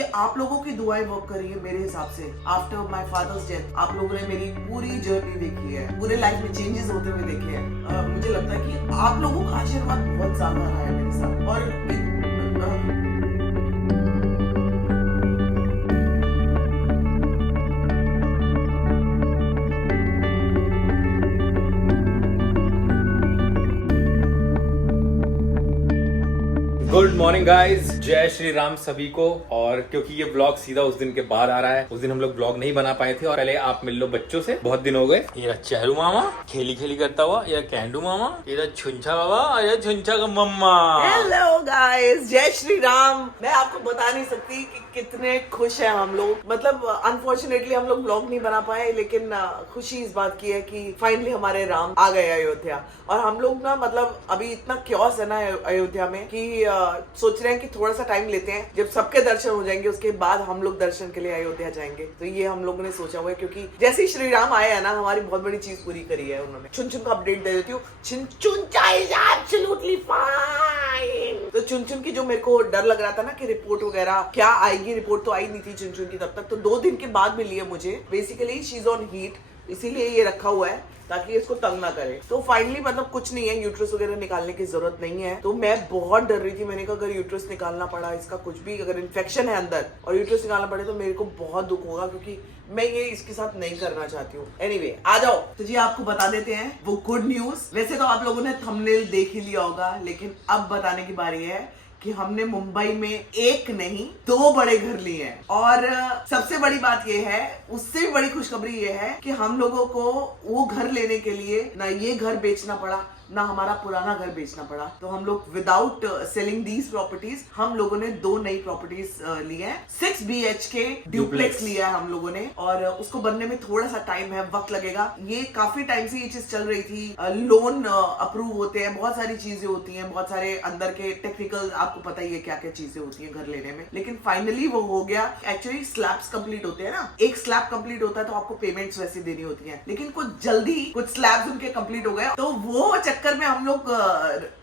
ये आप लोगों की दुआएं वर्क कर रही है मेरे हिसाब से। आफ्टर माय फादर्स डेथ आप लोगों ने मेरी पूरी जर्नी देखी है, पूरे लाइफ में चेंजेस होते हुए देखे हैं। मुझे लगता है कि आप लोगों का आशीर्वाद बहुत ज्यादा रहा है मेरे साथ। और गुड मॉर्निंग गाइज, जय श्री राम सभी को। और क्योंकि ये ब्लॉग सीधा उस दिन के बाद आ रहा है, उस दिन हम लोग ब्लॉग नहीं बना पाए थे। और पहले आप मिल लो बच्चों से, बहुत दिन हो गए। ये चेहरू मामा खेली खेली करता हुआ, ये कैंडू मामा, ये छुंछा बाबा, ये छुंछा का मम्मा। हेलो गाइस, जय श्री राम। मैं आपको बता नहीं सकती कि कितने खुश हैं हम लोग। मतलब अनफॉर्चुनेटली हम लोग ब्लॉग नहीं बना पाए, लेकिन खुशी इस बात की है कि फाइनली हमारे राम आ गए अयोध्या। और हम लोग ना मतलब अभी इतना क्योस है ना अयोध्या में कि सोच रहे हैं कि थोड़ा सा टाइम लेते हैं, जब सबके दर्शन हो जाएंगे उसके बाद हम लोग दर्शन के लिए अयोध्या जाएंगे। तो ये हम लोगों ने सोचा हुआ है, क्योंकि जैसे ही श्री राम आए हैं ना, हमारी बहुत बड़ी चीज पूरी करी है उन्होंने। चुन चुन का अपडेट दे देती हूँ। चुन इज एब्सोल्युटली फाइन। तो चुन चुन की जो मेरे को डर लग रहा था ना कि रिपोर्ट वगैरह क्या आएगी, रिपोर्ट तो आई नहीं थी चुन चुन की तब तक। तो 2 दिन के बाद मिली है मुझे। Basically she is on heat, इसीलिए ये रखा हुआ है ताकि इसको तंग ना करे। तो फाइनली मतलब कुछ नहीं है, यूट्रस वगैरह निकालने की जरूरत नहीं है। तो मैं बहुत डर रही थी, मैंने कहा अगर यूट्रस निकालना पड़ा, इसका कुछ भी अगर इन्फेक्शन है अंदर और यूट्रस निकालना पड़े तो मेरे को बहुत दुख होगा, क्योंकि मैं ये इसके साथ नहीं करना चाहती हूँ। एनीवे, आ जाओ। तो जी आपको बता देते हैं वो गुड न्यूज। वैसे तो आप लोगों ने थंबनेल देख ही लिया होगा, लेकिन अब बताने की बारी है कि हमने मुंबई में 1 नहीं 2 बड़े घर लिए हैं। और सबसे बड़ी बात यह है, उससे भी बड़ी खुशखबरी यह है कि हम लोगों को वो घर लेने के लिए ना ये घर बेचना पड़ा, ना हमारा पुराना घर बेचना पड़ा। तो हम लोग विदाउट सेलिंग दीज प्रॉपर्टीज, हम लोगों ने 2 नई प्रॉपर्टीज ली है। 6 BHK ड्यूप्लेक्स लिया है हम लोगों ने, और उसको बनने में थोड़ा सा टाइम है, वक्त लगेगा। ये काफी टाइम से ये चीज चल रही थी। लोन अप्रूव होते हैं, बहुत सारी चीजें होती हैं, बहुत सारे अंदर के टेक्निकल, आपको पता ही है क्या क्या चीजें होती है घर लेने में। लेकिन फाइनली वो हो गया। एक्चुअली स्लैब्स कंप्लीट होते हैं ना, एक स्लैब कंप्लीट होता है तो आपको पेमेंट्स वैसे देनी होती है, लेकिन कुछ जल्दी कुछ स्लैब्स उनके कंप्लीट हो गए। तो वो चक्कर में हम लोग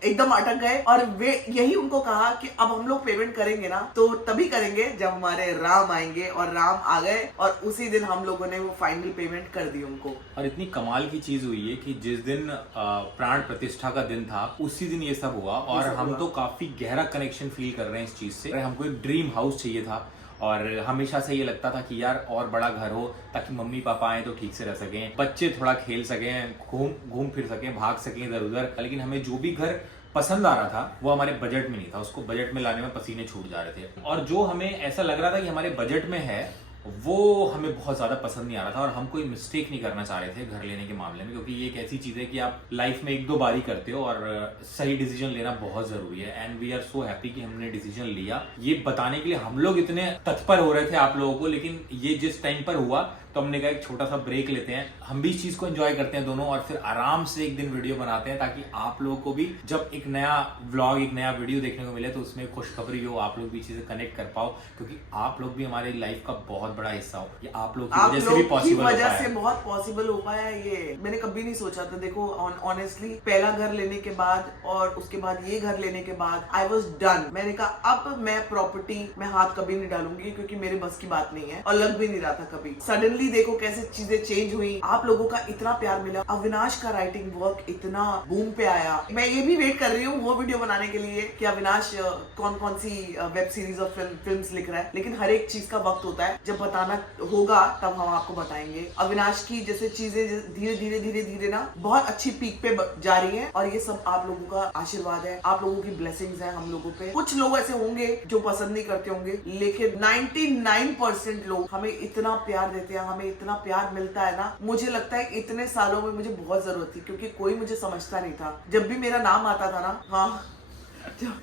एकदम अटक गए। और वे यही उनको कहा कि अब हम लोग पेमेंट करेंगे ना तो तभी करेंगे जब हमारे राम आएंगे। और राम आ गए और उसी दिन हम लोगों ने वो फाइनल पेमेंट कर दी उनको। और इतनी कमाल की चीज हुई है कि जिस दिन प्राण प्रतिष्ठा का दिन था, उसी दिन ये सब हुआ। और हम तो काफी गहरा कनेक्शन फील कर रहे हैं इस चीज से। हमको एक ड्रीम हाउस चाहिए था, और हमेशा से ये लगता था कि यार और बड़ा घर हो ताकि मम्मी पापा आए तो ठीक से रह सकें, बच्चे थोड़ा खेल सकें, घूम फिर सकें, भाग सकें इधर उधर। लेकिन हमें जो भी घर पसंद आ रहा था वो हमारे बजट में नहीं था, उसको बजट में लाने में पसीने छूट जा रहे थे। और जो हमें ऐसा लग रहा था कि हमारे बजट में है, वो हमें बहुत ज्यादा पसंद नहीं आ रहा था। और हम कोई मिस्टेक नहीं करना चाह रहे थे घर लेने के मामले में, क्योंकि ये एक ऐसी चीज है कि आप लाइफ में 1-2 बार ही करते हो, और सही डिसीजन लेना बहुत जरूरी है। And we are so happy कि हमने डिसीजन लिया। ये बताने के लिए हम लोग इतने तत्पर हो रहे थे आप लोगों को, लेकिन ये जिस टाइम पर हुआ तो हमने कहा एक छोटा सा ब्रेक लेते हैं, हम भी इस चीज को एंजॉय करते हैं दोनों, और फिर आराम से एक दिन वीडियो बनाते हैं, ताकि आप लोगों को भी जब एक नया व्लॉग, एक नया वीडियो देखने को मिले तो उसमें खुशखबरी हो, आप लोग भी चीजें कनेक्ट कर पाओ, क्योंकि आप लोग भी हमारी लाइफ का बहुत बड़ा हिस्सा हो। ये आप लोग की वजह से भी पॉसिबल हो पाया है। बहुत पॉसिबल हो पाया ये। मैंने कभी नहीं सोचा था। देखो ऑनेस्टली, पहला घर लेने के बाद और उसके बाद ये घर लेने के बाद आई वॉज डन। मैंने कहा अब मैं प्रॉपर्टी में हाथ कभी नहीं डालूंगी, क्योंकि मेरे बस की बात नहीं है और लग भी नहीं रहा था कभी। सडनली देखो कैसे चीजें चेंज हुई। आप लोगों का इतना प्यार मिला, अविनाश का राइटिंग वर्क इतना बूम पे आया। मैं ये भी वेट कर रही हूँ वो वीडियो बनाने के लिए कि अविनाश कौन कौन सी वेब सीरीज और फिल्म्स लिख रहा है। लेकिन हर एक चीज का वक्त होता है, जब बताना होगा तब हम आपको बताएंगे। अविनाश की जैसे चीजें धीरे धीरे ना बहुत अच्छी पीक पे जा रही है, और ये सब आप लोगों का आशीर्वाद है, आप लोगों की ब्लेसिंग्स है हम लोगों पे। कुछ लोग ऐसे होंगे जो पसंद नहीं करते होंगे, लेकिन 99% लोग हमें इतना प्यार देते हैं, हमें इतना प्यार मिलता है ना। मुझे लगता है इतने सालों में मुझे बहुत जरूरत थी, क्योंकि कोई मुझे समझता नहीं था। जब भी मेरा नाम आता था ना, हाँ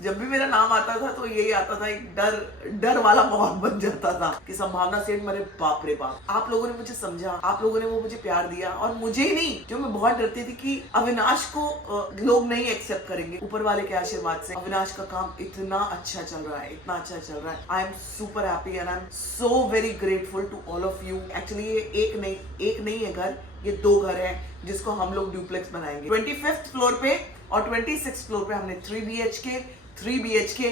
जब भी मेरा नाम आता था तो यही आता था, एक डर वाला माहौल बन जाता था कि संभावना सेठ, मेरे बाप रे बाप। आप लोगों ने मुझे समझा, आप लोगों ने वो मुझे प्यार दिया। और मुझे ही नहीं, जो मैं बहुत डरती थी कि अविनाश को लोग नहीं एक्सेप्ट करेंगे, ऊपर वाले के आशीर्वाद से अविनाश का काम इतना अच्छा चल रहा है, इतना अच्छा चल रहा है। I am super happy and I am so very grateful to all of you. Actually ये एक नहीं है घर, ये 2 घर है जिसको हम लोग ड्यूप्लेक्स बनाएंगे। 25th फ्लोर पे और 26th फ्लोर पे हमने 3 BHK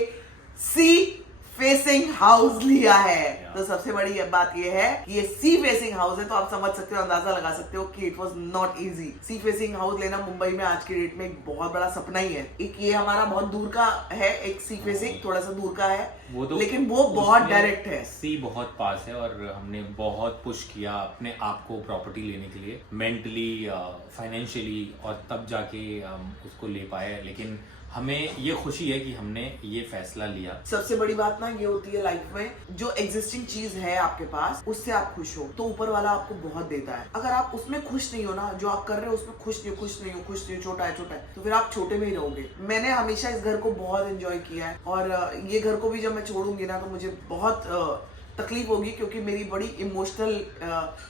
C फेसिंग हाउस लिया है। तो सबसे बड़ी बात यह है कि ये सी फेसिंग हाउस है, तो आप समझ सकते हो, अंदाजा लगा सकते हो कि it was not easy. Sea facing house लेना मुंबई में आज की डेट में एक बहुत बड़ा सपना ही है। एक ये हमारा बहुत दूर का है, एक सी फेसिंग थोड़ा सा दूर का है, वो तो लेकिन वो बहुत डायरेक्ट है। सी बहुत पास है और हमने बहुत पुश किया अपने आप को प्रॉपर्टी लेने के लिए, मेंटली, फाइनेंशियली, और तब जाके हम उसको ले पाए। लेकिन हमें ये खुशी है कि हमने ये फैसला लिया। सबसे बड़ी बात ना ये होती है लाइफ में, जो एग्जिस्टिंग चीज है आपके पास उससे आप खुश हो तो ऊपर वाला आपको बहुत देता है। अगर आप उसमें खुश नहीं हो ना, जो आप कर रहे हो उसमें खुश नहीं हो, छोटा है, तो फिर आप छोटे में ही रहोगे। मैंने हमेशा इस घर को बहुत एंजॉय किया है और ये घर को भी जब मैं छोड़ूंगी ना तो मुझे बहुत तकलीफ होगी, क्योंकि मेरी बड़ी इमोशनल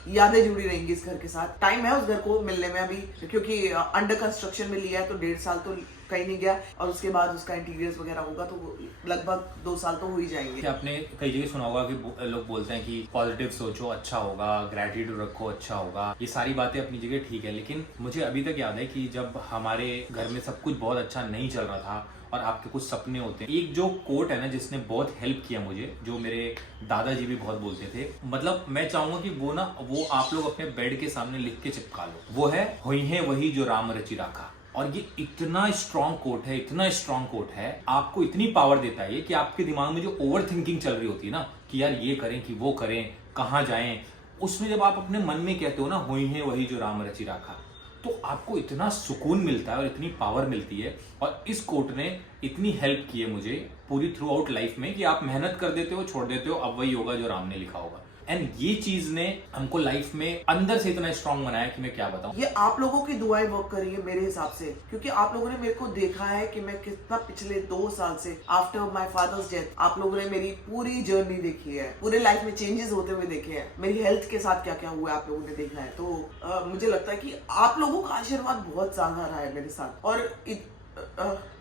यादें जुड़ी रहेंगी इस घर के साथ। टाइम है उस घर को मिलने में अभी, क्योंकि अंडर कंस्ट्रक्शन में लिया है तो 1.5 साल तो कहीं नहीं गया, और उसके बाद उसका इंटीरियर्स वगैरह होगा तो लगभग 2 साल तो हो ही जाएंगे। कि आपने कई जगह सुना होगा कि लोग बोलते हैं कि पॉजिटिव सोचो अच्छा होगा, ग्रेटिट्यूड रखो अच्छा होगा। ये सारी बातें अपनी जगह ठीक है, लेकिन मुझे अभी तक याद है कि जब हमारे घर में सब कुछ बहुत अच्छा नहीं चल रहा था और आपके कुछ सपने होते हैं, एक जो कोट है ना जिसने बहुत हेल्प किया मुझे, जो मेरे दादाजी भी बहुत बोलते थे, मतलब मैं चाहूंगा कि वो आप लोग अपने बेड के सामने लिख के चिपका लो, वो है हुई है वही जो राम रचि राखा। और ये इतना स्ट्रॉन्ग कोट है, आपको इतनी पावर देता है कि आपके दिमाग में जो ओवर थिंकिंग चल रही होती है ना कि यार ये करें कि वो करें, कहाँ जाएं, उसमें जब आप अपने मन में कहते हो ना हुई है वही जो राम रचि राखा, तो आपको इतना सुकून मिलता है और इतनी पावर मिलती है। और इस कोट ने इतनी हेल्प की है मुझे पूरी थ्रू आउट लाइफ में कि आप मेहनत कर देते हो, छोड़ देते हो, अब वही होगा जो राम ने लिखा होगा। एंड ये चीज ने हमको लाइफ में अंदर से इतना स्ट्रांग बनाया कि मैं क्या बताऊं। ये आप लोगों की दुआएं वर्क कर रही है मेरे हिसाब से, क्योंकि आप लोगों ने मेरे को देखा है कि मैं कितना पिछले 2 साल से आफ्टर माय फादर्स डेथ आप लोगों ने मेरी पूरी जर्नी देखी है, पूरे लाइफ में चेंजेस होते हुए देखे हैं, मेरी हेल्थ के साथ क्या क्या हुआ है आप लोगों ने देखा है। तो मुझे लगता है कि आप लोगों का आशीर्वाद बहुत ज्यादा रहा है मेरे साथ। और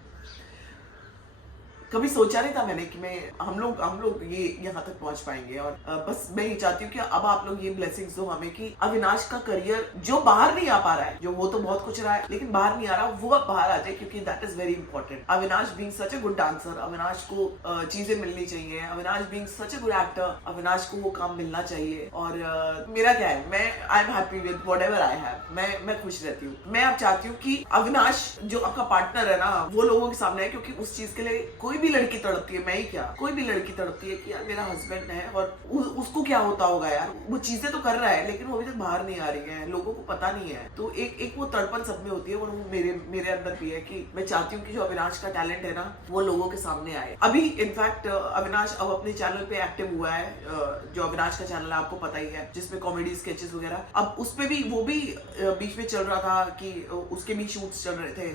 कभी सोचा नहीं था मैंने कि हम लोग ये यहाँ तक पहुंच पाएंगे। और बस मैं ये चाहती हूँ कि अब आप लोग ये ब्लेसिंग्स दो हमें कि अविनाश का करियर जो बाहर नहीं आ पा रहा है, जो वो तो बहुत कुछ रहा है लेकिन बाहर नहीं आ रहा, वो अब बाहर आ जाए, क्योंकि that is very important. Avinash being such a good dancer, Avinash को चीजें मिलनी चाहिए, Avinash being such a good actor, Avinash को वो काम मिलना चाहिए। और मेरा क्या है, मैं I am happy with whatever I have, मैं खुश रहती हूँ। मैं अब चाहती हूँ कि अविनाश जो आपका पार्टनर है ना वो लोगों के सामने है, क्योंकि उस चीज के लिए कोई भी लड़की तड़पती है, मैं ही क्या, कोई भी लड़की तड़पती है कि यार मेरा हस्बैंड है और उसको क्या होता होगा यार, वो चीजें तो कर रहा है लेकिन वो अभी तक बाहर नहीं आ रही है, लोगों को पता नहीं है। तो एक वो तड़पन सब में होती है, वो मेरे अंदर भी है कि मैं चाहती हूँ कि जो अविनाश का टैलेंट है ना वो लोगों के सामने आए। अभी इनफैक्ट अविनाश अब अपने चैनल पे एक्टिव हुआ है, जो अविनाश का चैनल है आपको पता ही है, जिसमें कॉमेडी स्केचेस वगैरह, अब उस पे भी वो भी बीच में चल रहा था कि उसके भी शूट्स चल रहे थे।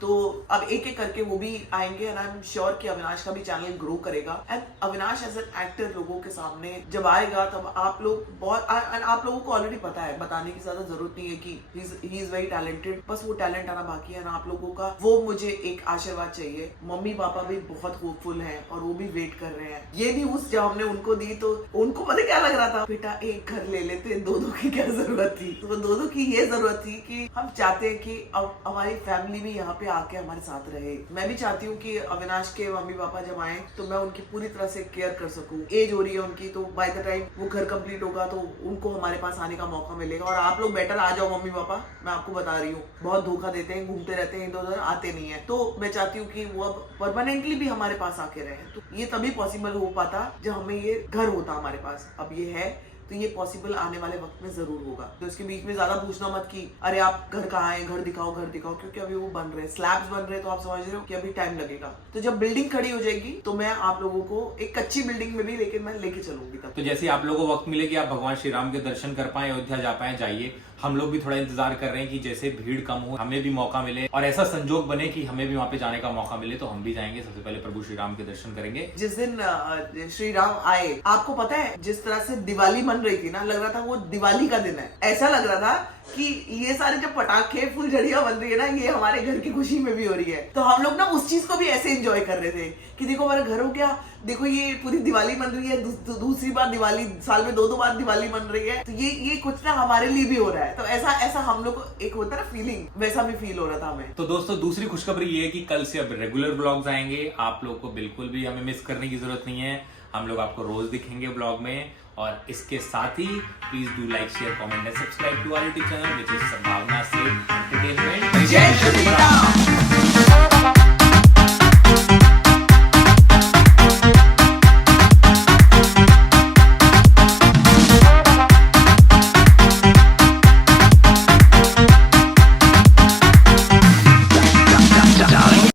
तो अब एक एक करके वो भी आएंगे एंड आई एम श्योर कि अविनाश का भी चैनल ग्रो करेगा। And Avinash as an actor लोगों के सामने जब आएगा तब आप लोग बहुत, आप लोगों को ऑलरेडी पता है, बताने की ज्यादा जरूरत नहीं है कि ही इज वेरी टैलेंटेड, बस वो टैलेंट आना बाकी है ना आप लोगों का, वो मुझे एक आशीर्वाद चाहिए। मम्मी पापा भी बहुत होपफुल हैं और वो भी वेट कर रहे हैं। ये न्यूज जब हमने उनको दी तो उनको पता क्या लग रहा था, बेटा एक घर ले लेते, 2-2 की क्या जरूरत थी। तो 2-2 की ये जरूरत थी कि हम चाहते हैं कि अब हमारी फैमिली भी यहाँ पे आके हमारे साथ रहे। मैं भी चाहती हूँ कि अविनाश के मम्मी पापा जब आए तो मैं उनकी पूरी तरह से केयर कर सकूं। एज हो रही है उनकी, तो बाय द टाइम वो घर कंप्लीट होगा तो उनको हमारे पास आने का मौका मिलेगा। और आप लोग बेटर आ जाओ मम्मी पापा, मैं आपको बता रही हूँ बहुत धोखा देते हैं, घूमते रहते हैं, इधर उधर आते नहीं है। तो मैं चाहती हूँ कि वो अब परमानेंटली भी हमारे पास आके रहे। तो ये तभी पॉसिबल हो पाता जब हमें ये घर होता हमारे पास, अब ये है तो ये पॉसिबल आने वाले वक्त में जरूर होगा। तो इसके बीच में ज्यादा पूछना मत कि अरे आप घर कहाँ है, घर दिखाओ, क्योंकि अभी वो बन रहे हैं, स्लैब्स बन रहे हैं, तो आप समझ रहे हो कि अभी टाइम लगेगा। तो जब बिल्डिंग खड़ी हो जाएगी तो मैं आप लोगों को एक कच्ची बिल्डिंग में भी लेकिन मैं लेके चलूंगी तब। तो जैसे आप लोगों को वक्त मिले कि आप भगवान श्री राम के दर्शन कर पाए, अयोध्या जा पाए, जाइए। हम लोग भी थोड़ा इंतजार कर रहे हैं कि जैसे भीड़ कम हो, हमें भी मौका मिले और ऐसा संजोग बने कि हमें भी वहां पे जाने का मौका मिले, तो हम भी जाएंगे। सबसे पहले प्रभु श्री राम के दर्शन करेंगे। जिस दिन श्री राम आए, आपको पता है जिस तरह से दिवाली मन रही थी ना, लग रहा था वो दिवाली का दिन है। ऐसा लग रहा था कि ये सारे जो पटाखे फुलझड़ियां बन रही है ना, ये हमारे घर की खुशी में भी हो रही है। तो हम लोग ना उस चीज को भी ऐसे एंजॉय कर रहे थे कि देखो हमारा घर हो गया, देखो ये पूरी दिवाली बन रही है, दूसरी बार दिवाली, साल में 2 बार दिवाली बन रही है, तो ये कुछ ना हमारे लिए भी हो रहा है। तो ऐसा हम लोग को एक होता है ना फीलिंग, वैसा भी फील हो रहा था हमें। तो दोस्तों दूसरी खुशखबरी ये है कि कल से अब रेगुलर ब्लॉग्स आएंगे। आप लोग को बिल्कुल भी हमें मिस करने की जरूरत नहीं है, हम लोग आपको रोज दिखेंगे ब्लॉग में। और इसके साथ ही please do like, share, comment and subscribe to our YouTube channel which is Sambhavna से एंटरटेनमेंट। जय श्री राम।